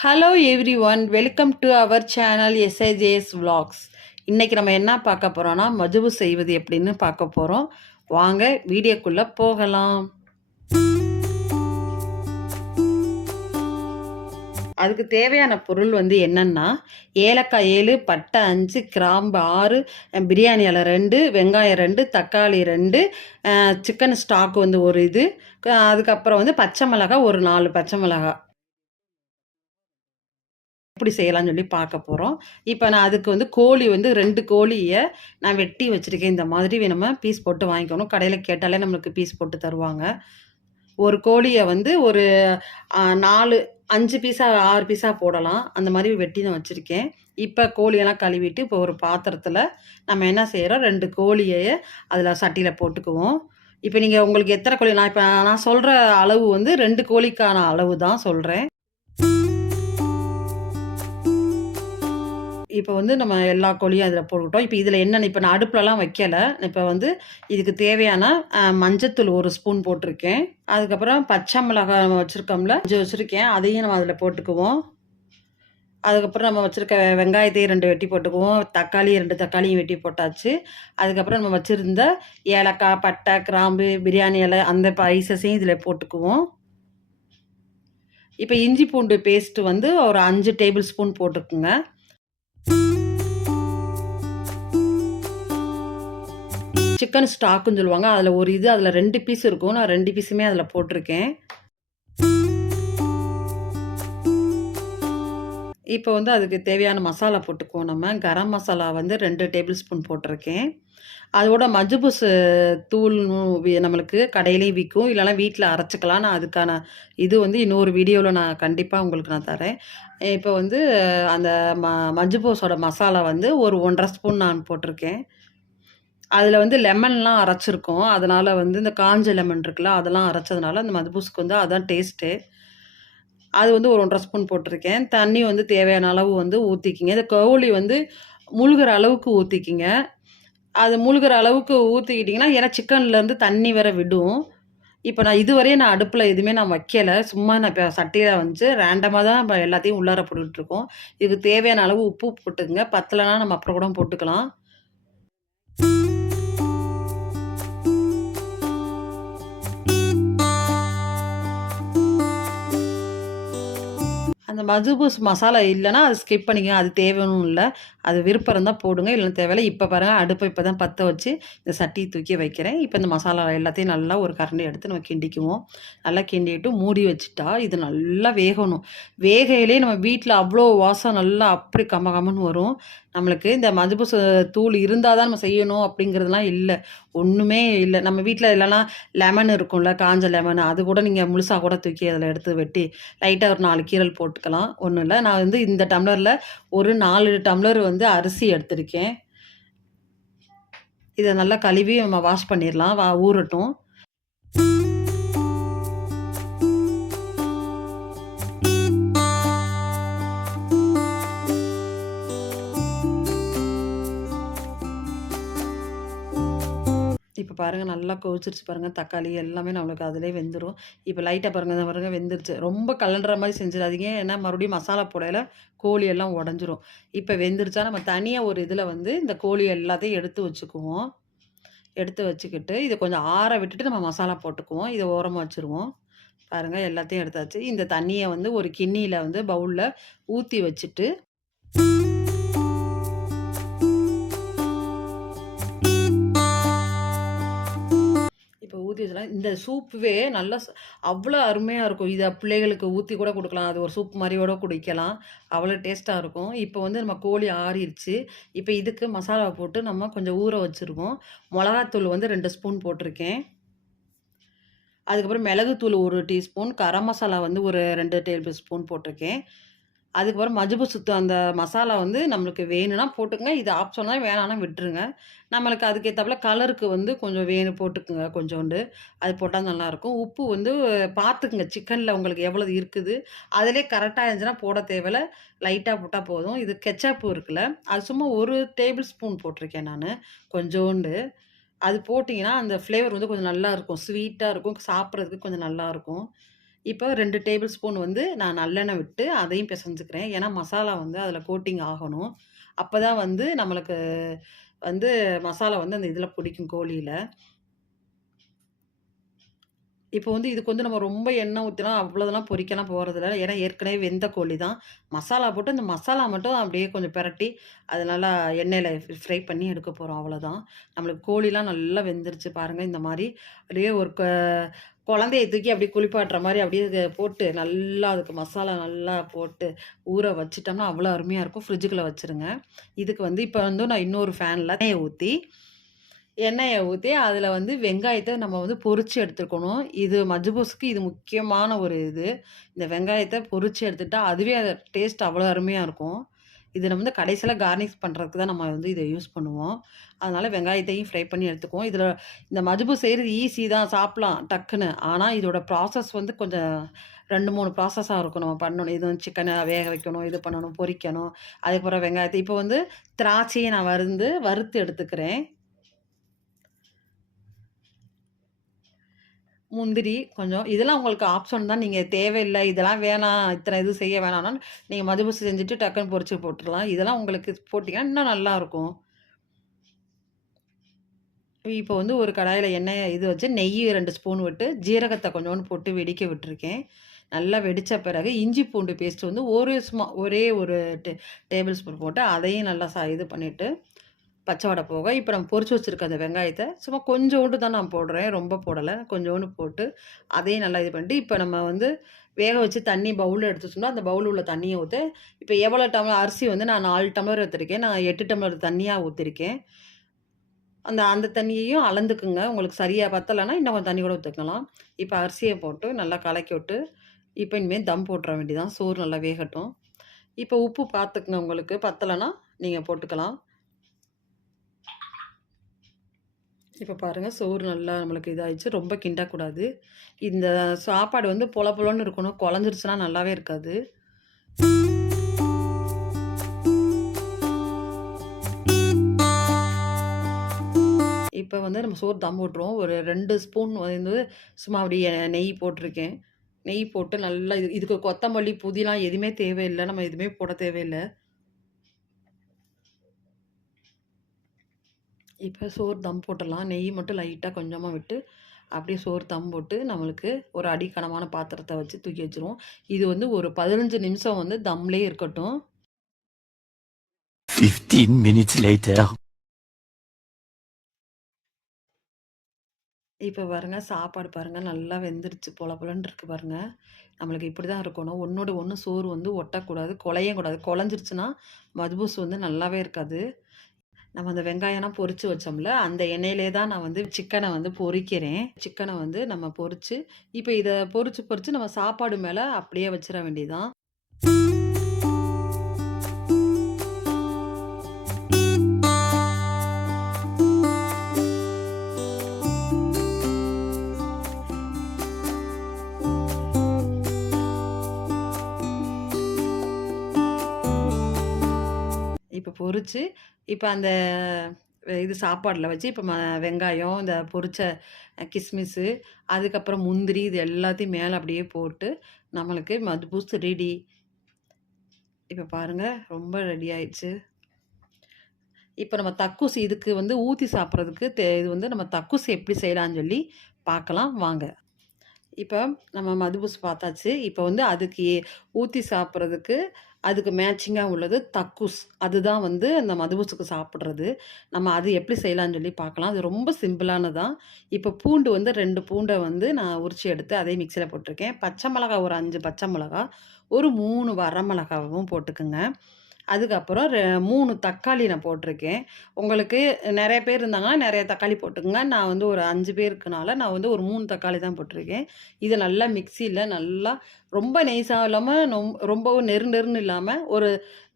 Hello everyone, welcome to our channel SIJS vlogs. இன்றைக்கி நம்ம என்ன பார்க்க போகிறோன்னா மஜ்பு செய்வது எப்படின்னு பார்க்க போகிறோம். வாங்க வீடியோக்குள்ளே போகலாம். அதுக்கு தேவையான பொருள் என்னென்னா, ஏலக்காய் 7, பட்டை 5, கிராம்பு 6, பிரியாணி இலை 2, வெங்காயம் 2, தக்காளி 2, சிக்கன் ஸ்டாக் ஒரு இது, அதுக்கப்புறம் பச்சை மிளகாய் ஒரு 4 பச்சை மிளகாய். எப்படி செய்யலாம்னு சொல்லி பார்க்க போகிறோம். இப்போ நான் அதுக்கு கோழி 2 கோழியை நான் வெட்டி வச்சுருக்கேன். இந்த மாதிரி நம்ம பீஸ் போட்டு வாங்கிக்கணும். கடையில் கேட்டாலே நம்மளுக்கு பீஸ் போட்டு தருவாங்க. ஒரு கோழியை ஒரு 4 5 பீஸா 6 பீஸா போடலாம். அந்த மாதிரி வெட்டி நான் வச்சுருக்கேன். இப்போ கோழியெல்லாம் கழுவிட்டு இப்போ ஒரு பாத்திரத்தில் நம்ம என்ன செய்கிறோம், 2 கோழியை அதில் சட்டியில் போட்டுக்குவோம். இப்போ நீங்கள் உங்களுக்கு எத்தனை கோழி, நான் சொல்கிற அளவு 2 கோழிக்கான அளவு தான் சொல்கிறேன். இப்போ நம்ம எல்லா கோழியும் அதில் போட்டுக்கிட்டோம். இப்போ இதில் என்னென்ன, இப்போ நான் அடுப்புலலாம் வைக்கலை. இப்போ இதுக்கு தேவையான மஞ்சத்தூள் 1 ஸ்பூன் போட்டிருக்கேன். அதுக்கப்புறம் பச்சை மிளகாய் வச்சுருக்கோம்ல, கொஞ்சம் வச்சுருக்கேன், அதையும் நம்ம அதில் போட்டுக்குவோம். அதுக்கப்புறம் நம்ம வச்சுருக்க வெங்காயத்தையும் 2 வெட்டி போட்டுக்குவோம். தக்காளி 2 தக்காளியும் வெட்டி போட்டாச்சு. அதுக்கப்புறம் நம்ம வச்சுருந்த ஏலக்காய், பட்டை, கிராம்பு, பிரியாணி இலை அந்த ஸ்பைசஸையும் இதில் போட்டுக்குவோம். இப்போ இஞ்சி பூண்டு பேஸ்ட்டு ஒரு 5 டேபிள் ஸ்பூன் போட்டுக்குங்க. சிக்கன் ஸ்டாக்குன்னு சொல்லுவாங்க. அதில் ஒரு இது, அதில் 2 பீஸ் இருக்கும். நான் 2 பீஸுமே அதில் போட்டிருக்கேன். இப்போ அதுக்கு தேவையான மசாலா போட்டுக்குவோம். நம்ம கரம் மசாலா 2 டேபிள் ஸ்பூன் போட்டிருக்கேன். அதோட மஜ்பூஸ் தூள்னு நம்மளுக்கு கடையிலையும் விற்கும், இல்லைனா வீட்டில் அரைச்சிக்கலாம். நான் அதுக்கான இது இன்னொரு வீடியோவில் நான் கண்டிப்பாக உங்களுக்கு நான் தரேன். இப்போ அந்த மஜ்பூஸோட மசாலா ஒரு 1½ ஸ்பூன் நான் போட்டிருக்கேன். அதில் லெமன்லாம் அரைச்சிருக்கோம். அதனால் இந்த காஞ்ச லெமன் இருக்குல்ல, அதெல்லாம் அரைச்சதுனால அந்த மஜ்பூஸ்க்கு அதான் டேஸ்ட்டு. அது ஒரு 1½ ஸ்பூன் போட்டிருக்கேன். தண்ணி தேவையான அளவு ஊற்றிக்கிங்க. இந்த கோழி முழுகிற அளவுக்கு ஊற்றிக்கிங்க. அது முழுகிற அளவுக்கு ஊற்றிக்கிட்டிங்கன்னா, ஏன்னா சிக்கன்லேருந்து தண்ணி வேற விடும். இப்போ நான் இதுவரையும் அடுப்பில் எதுவுமே நான் வைக்கலை. சும்மா நான் இப்போ சட்டியில் ரேண்டமாக தான் இப்போ எல்லாத்தையும் உள்ளார போட்டுட்ருக்கோம். இதுக்கு தேவையான அளவு உப்பு போட்டுக்கங்க. பத்தலைனா நம்ம அப்புறம் கூட போட்டுக்கலாம். அந்த மஜ்பூஸ் மசாலா இல்லைன்னா அது ஸ்கிப் பண்ணிக்கங்க. அது தேவையும் இல்லை. அது விருப்பம் இருந்தால் போடுங்க, இல்லைன்னா தேவையில்லை. இப்போ பாருங்கள், அடுப்பை இப்போ தான் பற்ற வச்சு இந்த சட்டியை தூக்கி வைக்கிறேன். இப்போ இந்த மசாலா எல்லாத்தையும் நல்லா ஒரு கரண்டி எடுத்து நம்ம கிண்டிக்குவோம். நல்லா கிண்டிட்டு மூடி வச்சுட்டா இது நல்லா வேகணும். வேகையிலே நம்ம வீட்டில் அவ்வளோ வாசம் நல்லா அப்படி கமகமன்னு வரும். நம்மளுக்கு இந்த மஜ்பூஸ் தூள் இருந்தால் தான் நம்ம செய்யணும் அப்படிங்கிறதுலாம் இல்லை. ஒன்றுமே இல்லை. நம்ம வீட்டில் இல்லைனா லெமன் இருக்கும்ல, காஞ்ச லெமன், அது கூட நீங்கள் முழுசாக கூட தூக்கி அதில் எடுத்து வெட்டி லைட்டாக ஒரு 4 கீரல் போட்டுக்கலாம். ஒன்றும் இல்லை. நான் இந்த டம்ளரில் ஒரு 4 டம்ளர் அரிசி எடுத்திருக்கேன். இதை நல்லா கழுவி நம்ம வாஷ் பண்ணிடலாம். ஊறட்டும். இப்போ பாருங்கள், நல்லா கொதிச்சிருச்சு பாருங்கள். தக்காளி எல்லாமே நம்மளுக்கு அதிலே வெந்துடும். இப்போ லைட்டாக பாருங்கள் வெந்துருச்சு. ரொம்ப கலண்டுற மாதிரி செஞ்சிடாதீங்க, ஏன்னா மறுபடியும் மசாலா போடையில் கோழி எல்லாம் உடஞ்சிரும். இப்போ வெந்துருச்சா நம்ம தனியாக ஒரு இதில் இந்த கோழி எல்லாத்தையும் எடுத்து வச்சுக்குவோம். எடுத்து வச்சுக்கிட்டு இதை கொஞ்சம் ஆற விட்டுட்டு நம்ம மசாலா போட்டுக்குவோம். இதை ஓரமாக வச்சுருவோம். பாருங்கள், எல்லாத்தையும் எடுத்தாச்சு. இந்த தண்ணியை ஒரு கிண்ணியில் பவுலில் ஊற்றி வச்சுட்டு இப்போ ஊற்றி வச்சுலாம். இந்த சூப்புவே நல்லா அவ்வளோ அருமையாக இருக்கும். இதை பிள்ளைகளுக்கு ஊற்றி கூட கொடுக்கலாம். அது ஒரு சூப் மாதிரி கூட குடிக்கலாம். அவ்வளோ டேஸ்ட்டாக இருக்கும். இப்போ நம்ம கோழி ஆறிடுச்சு. இப்போ இதுக்கு மசாலா போட்டு நம்ம கொஞ்சம் ஊற வச்சுருவோம். மிளகாத்தூள் 2 ஸ்பூன் போட்டிருக்கேன். அதுக்கப்புறம் மிளகுத்தூள் 1 டீஸ்பூன், கரம் மசாலா ஒரு 2 டேபிள் ஸ்பூன் போட்டிருக்கேன். அதுக்கப்புறம் மஜ்பூஸ் அந்த மசாலா நம்மளுக்கு வேணும்னா போட்டுக்கங்க. இது ஆப்ஷனல், வேணான்னா விட்டுருங்க. நம்மளுக்கு அதுக்கேற்றாப்புல கலருக்கு கொஞ்சம் வேணும் போட்டுக்குங்க கொஞ்சோண்டு. அது போட்டால் நல்லாயிருக்கும். உப்பு பார்த்துக்குங்க, சிக்கனில் உங்களுக்கு எவ்வளோ இருக்குது அதிலே கரெக்டாக இருந்துச்சுன்னா போட தேவையில்ல. லைட்டாக போட்டால் போதும். இது கெச்சப்பு இருக்குல்ல, அது சும்மா 1 டேபிள் ஸ்பூன் போட்டிருக்கேன் நான், கொஞ்சோண்டு. அது போட்டிங்கன்னா அந்த ஃப்ளேவர் கொஞ்சம் நல்லாயிருக்கும். ஸ்வீட்டாக இருக்கும். சாப்பிட்றதுக்கு கொஞ்சம் நல்லாயிருக்கும். இப்போ 2 டேபிள் ஸ்பூன் வந்து நான் நல்லெண்ணெய் விட்டு அதையும் பெசஞ்சுக்கிறேன். ஏன்னா மசாலா வந்து அதில கோட்டிங் ஆகணும். அப்பதான் வந்து நம்மளுக்கு வந்து மசாலா வந்து அந்த இதில பிடிக்கும் கோழியில. இப்போ வந்து இதுக்கு வந்து நம்ம ரொம்ப எண்ணெய் ஊத்தினா அவ்வளோதெல்லாம் பொரிக்கலாம் போறதில்ல. ஏன்னா ஏற்கனவே வெந்த கோழி தான். மசாலா போட்டு அந்த மசாலா மட்டும் அப்படியே கொஞ்சம் பெரட்டி, அது நல்லா எண்ணெயில ஃப்ரை பண்ணி எடுக்க போறோம் அவ்வளோதான். நம்மளுக்கு கோழிலாம் நல்லா வெந்துருச்சு பாருங்க. இந்த மாரி அப்படியே ஒரு குழந்தைய தூக்கி அப்படியே குளிப்பாட்டுற மாரி அப்படியே போட்டு நல்லா அதுக்கு மசாலா நல்லா போட்டு ஊற வச்சுட்டோம்னா அவ்வளோ அருமையா இருக்கும். ஃப்ரிட்ஜுக்குள்ள வச்சுருங்க. இதுக்கு வந்து இப்போ வந்து நான் இன்னொரு ஃபேன்ல எண்ணெய ஊத்தி அதில வந்து வெங்காயத்த நம்ம வந்து பொரிச்சு எடுத்துக்கணும். இது மஜ்பூஸ்க்கு இது முக்கியமான ஒரு இது. இந்த வெங்காயத்த பொரிச்சு எடுத்துட்டா, அதுவே டேஸ்ட் அவ்வளோ அருமையா இருக்கும். இது நம்ம வந்து கடைசியில கார்னிஷ் பண்றதுக்கு தான் நம்ம வந்து இத யூஸ் பண்ணுவோம். அதனால வெங்காயத்தையும் ஃப்ரை பண்ணி எடுத்துக்குவோம். இதில இந்த மஜ்பூஸ் செய்றது ஈஸி தான் சாப்பிடலாம் டக்குன்னு. ஆனா இதோட ப்ராசஸ் வந்து கொஞ்சம் 2, 3 ப்ராசஸா இருக்கும் நம்ம பண்ணணும். இது வந்து சிக்கன வேக வைக்கணும், இது பண்ணணும், பொரிக்கணும். அதுக்கப்புறம் வெங்காயத்த இப்போ வந்து திராட்சைய நான் வறுத்து எடுத்துக்கிறேன். முந்திரி கொஞ்சம். இதெல்லாம் உங்களுக்கு ஆப்ஷன் தான். நீங்க தேவையில்ல, இதெல்லாம் வேணாம், இத்தன இது செய்ய வேணாம்னா, நீங்க மதுபூசி செஞ்சுட்டு டக்குன்னு பொரிச்சு போட்டுறலாம். இதெல்லாம் உங்களுக்கு போட்டீங்கன்னா, இன்னும் நல்லாருக்கும். இப்போ வந்து ஒரு கடாயில எண்ணெய் இது வச்சு நெய்யி 2 ஸ்பூன் விட்டு, ஜீரகத்த கொஞ்சோண்டு போட்டு வெடிக்க விட்டுருக்கேன். நல்லா வெடிச்ச பிறகு, இஞ்சி பூண்டு பேஸ்ட் வந்து ஒரே ஒரு டேபிள் ஸ்பூன் போட்டு, அதையும் நல்லா இது பண்ணிட்டு பச்சை வாடை போக, இப்ப நம்ம பொரிச்சு வச்சிருக்க அந்த வெங்காயத்த, சும்மா கொஞ்சோண்டு தான் நான் போடுறேன். ரொம்ப போடல. கொஞ்சோண்டு போட்டு, அதையும் நல்லா இது பண்ணிட்டு, இப்ப நம்ம வந்து வேக வச்சு தண்ணி பவுல்ல எடுத்து வச்சோம்னா, அந்த பவுல்ல உள்ள தண்ணிய ஊத்த இப்ப எவ்வளோ டம்ளர் அரிசி வந்து நான் 4 டம்ளர் எடுத்திருக்கேன். நான் 8 டம்ளர் தண்ணியா ஊத்திருக்கேன். அந்த அந்த தண்ணியையும் அளந்துக்குங்க. உங்களுக்கு சரியா பத்தலன்னா, இன்னும் கொஞ்சம் தண்ணி கூட ஊத்திக்கலாம். இப்ப அரிசிய போட்டு நல்லா கலக்கி விட்டு, இப்ப இனிமே தம் போட்டுற வேண்டியதான். சோறு நல்லா வேகட்டும். இப்ப உப்பு பாத்துக்குங்க உங்களுக்கு. பத்தலன்னா, நீங்க போட்டுக்கலாம். இப்ப பாருங்க, சோறு நல்லா நம்மளுக்கு இதாயிடுச்சு. ரொம்ப கிண்டக்கூடாது. இந்த சாப்பாடு வந்து பொல பொலன்னு இருக்கணும். குழஞ்சிருச்சுனா நல்லாவே இருக்காது. இப்ப வந்து நம்ம சோறு தம் போட்டுருவோம். ஒரு 2 ஸ்பூன் வந்து சும்மா அப்படியே நெய் போட்டிருக்கேன். நெய் போட்டு நல்லா இதுக்கு கொத்தமல்லி, புதினா எதுவுமே தேவையில்ல. நம்ம எதுவுமே போட தேவையில்ல. இப்ப சோறு தம் போட்டுறலாம். நெய் மட்டும் லைட்டா கொஞ்சமா விட்டு, அப்படியே சோறு தம் போட்டு நம்மளுக்கு ஒரு அடிக்கனமான பாத்திரத்த வச்சு தூக்கி வச்சுருவோம். இது வந்து ஒரு 15 நிமிஷம் வந்து தம்லயே இருக்கட்டும். 15 minutes later. இப்ப பாருங்க, சாப்பாடு பாருங்க நல்லா வெந்துருச்சு. பொல பொலன்னு இருக்கு பாருங்க. நம்மளுக்கு இப்படிதான் இருக்கணும். ஒண்ணோட ஒண்ணு சோறு வந்து ஒட்டக்கூடாது, குழையவும் கூடாது. குழஞ்சிருச்சுன்னா, மத்பூஸ் வந்து நல்லாவே இருக்காது. நம்ம அந்த வெங்காயம்லாம் பொரிச்சு வச்சோம்ல, அந்த எண்ணெயிலே தான் நான் வந்து சிக்கன வந்து பொரிக்கிறேன். சிக்கன வந்து நம்ம பொரிச்சு, இப்ப இத பொரிச்சு பொரிச்சு நம்ம சாப்பாடு மேல அப்படியே வச்சிர வேண்டியதுதான். இப்ப பொரிச்சு, இப்ப அந்த இது சாப்பாடுல வச்சு, இப்ப வெங்காயம், இந்த பொரிச்ச கிஸ்மிஸு, அதுக்கப்புறம் முந்திரி இது எல்லாத்தையும் மேல அப்படியே போட்டு, நம்மளுக்கு மத்பூஸ் ரெடி. இப்ப பாருங்க, ரொம்ப ரெடி ஆயிடுச்சு. இப்ப நம்ம தக்கூஸ் இதுக்கு வந்து ஊத்தி சாப்பிடுறதுக்கு இது வந்து நம்ம தக்கூஸ் எப்படி செய்யலான்னு சொல்லி பார்க்கலாம் வாங்க. இப்ப நம்ம மதுபூஸ் பார்த்தாச்சு. இப்ப வந்து அதுக்கு ஊத்தி சாப்பிடுறதுக்கு, அதுக்கு மேட்சிங்கா உள்ளது தக்கூஸ். அதுதான் வந்து அந்த மதுபூஸுக்கு சாப்பிடுறது. நம்ம அது எப்படி செய்யலான்னு சொல்லி பார்க்கலாம். அது ரொம்ப சிம்பிளானது தான். இப்ப பூண்டு வந்து 2 பூண்ட வந்து நான் உரிச்சு எடுத்து அதையும் மிக்ஸியில போட்டுருக்கேன். பச்சை மிளகா ஒரு 5 பச்சை மிளகா, ஒரு 3 வரமிளகாவும் போட்டுக்கங்க. அதுக்கப்புறம் 3 தக்காளி நான் போட்டிருக்கேன். உங்களுக்கு நெறைய பேர் இருந்தாங்கன்னா, நெறைய தக்காளி போட்டுக்கங்க. நான் வந்து ஒரு 5 பேருக்குனால, நான் வந்து ஒரு 3 தக்காளி தான் போட்டிருக்கேன். இத நல்லா மிக்ஸியில நல்லா ரொம்ப நைஸா இல்லாம, ரொம்பவும் நெரு நெருன்னு இல்லாம, ஒரு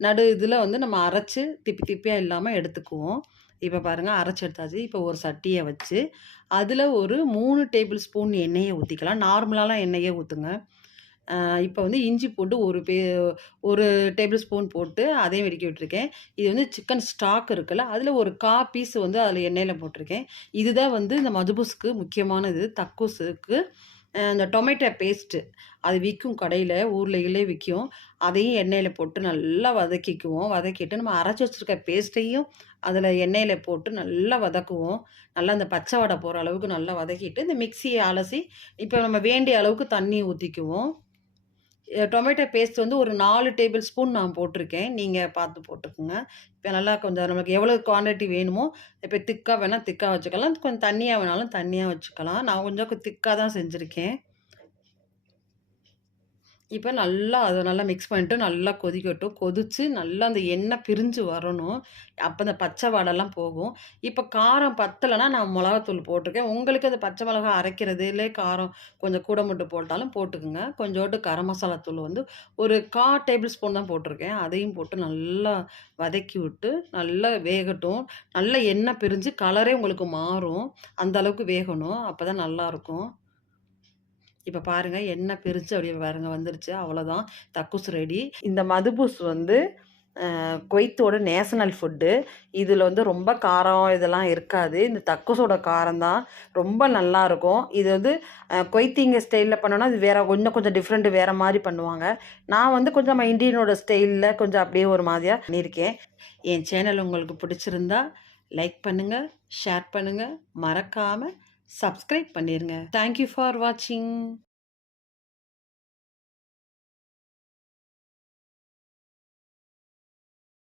நடு இதில வந்து நம்ம அரைச்சு திப்பி திப்பியா இல்லாம எடுத்துக்குவோம். இப்ப பாருங்க அரைச்சு எடுத்தாச்சு. இப்ப ஒரு சட்டிய வச்சு, அதில ஒரு 3 டேபிள் ஸ்பூன் எண்ணெய ஊத்திக்கலாம். நார்மலாலாம் எண்ணெயே ஊத்துங்க. இப்ப வந்து இஞ்சி பூண்டு 1 டேபிள் ஸ்பூன் போட்டு அதையும் வெடிக்க விட்டுருக்கேன். இது வந்து சிக்கன் ஸ்டாக் இருக்குல்ல, அதில ஒரு 1/4 பீஸ் வந்து அதில எண்ணெயில போட்டுருக்கேன். இதுதான் வந்து இந்த மதுபூஸ்க்கு முக்கியமானது. தக்கூஸுக்கு அந்த டொமேட்டோ பேஸ்ட்டு அது விக்கும் கடையில, ஊர்லகளே விக்கும். அதையும் எண்ணெயில போட்டு நல்லா வதக்கிக்குவோம். வதக்கிட்டு நம்ம அரைச்சு வச்சிருக்க பேஸ்ட்டையும் அதில எண்ணெயில போட்டு நல்லா வதக்குவோம். நல்லா அந்த பச்சை வாடை போற அளவுக்கு நல்லா வதக்கிட்டு, இந்த மிக்ஸிய அலசி, இப்ப நம்ம வேண்டிய அளவுக்கு தண்ணி ஊத்திக்குவோம். டொமேட்டோ பேஸ்ட் வந்து ஒரு 4 டேபிள் ஸ்பூன் நான் போட்டிருக்கேன். நீங்க பார்த்து போட்டுக்கங்க. இப்ப நல்லா கொஞ்சம் நமக்கு எவ்வளோ குவான்டிட்டி வேணுமோ, இப்ப திக்கா வேணா திக்கா வச்சுக்கலாம். கொஞ்சம் தண்ணியா வேணாலும் தண்ணியா வச்சுக்கலாம். நான் கொஞ்சம் திக்கா தான் செஞ்சிருக்கேன். இப்ப நல்லா அத நல்லா மிக்ஸ் பண்ணிட்டு நல்லா கொதிக்கட்டும். கொதிச்சு நல்லா அந்த எண்ணெய் பிரிஞ்சு வரணும். அப்ப அந்த பச்சை வாடைலாம் போகும். இப்ப காரம் பத்தலன்னா நான் மொளகாத்தூள் போட்டுருக்கேன். உங்களுக்கு அந்த பச்சை மிளகா அரைக்கிறதுலே காரம் கொஞ்சம் கூட மட்டும் போட்டாலும் போட்டுக்குங்க. கொஞ்சோண்டு கரம் மசாலா தூள் வந்து ஒரு 1/4 டேபிள் ஸ்பூன் தான் போட்டிருக்கேன். அதையும் போட்டு நல்லா வதக்கி விட்டு, நல்லா வேகட்டும். நல்லா எண்ணெய் பிரிஞ்சு கலரே உங்களுக்கு மாறும். அந்த அளவுக்கு வேகணும். அப்பதான் நல்லாருக்கும். இப்ப பாருங்க எண்ணெய் பிரிச்சு அப்படியே பாருங்க வந்துருச்சு. அவ்வளோதான் தக்கூஸ் ரெடி. இந்த மதுபூஸ் வந்து குவைத்தோட நேஷனல் ஃபுட்டு. இதில வந்து ரொம்ப காரம் இதெல்லாம் இருக்காது. இந்த தக்கூஸோட காரம் தான் ரொம்ப நல்லாருக்கும். இது வந்து குவைத்திங்க ஸ்டைல்ல பண்ணோம்னா, இது வேற இன்னும் கொஞ்சம் டிஃப்ரெண்ட் வேற மாரி பண்ணுவாங்க. நான் வந்து கொஞ்சம் நம்ம இந்தியனோட ஸ்டைல்ல கொஞ்சம் அப்படியே ஒரு மாதிரியா பண்ணியிருக்கேன். என் சேனல் உங்களுக்கு பிடிச்சிருந்தா லைக் பண்ணுங்க, ஷேர் பண்ணுங்க, மறக்காம சப்ஸ்கிரைப் பண்ணிருங்க. தேங்க் யூ ஃபார் வாட்சிங்.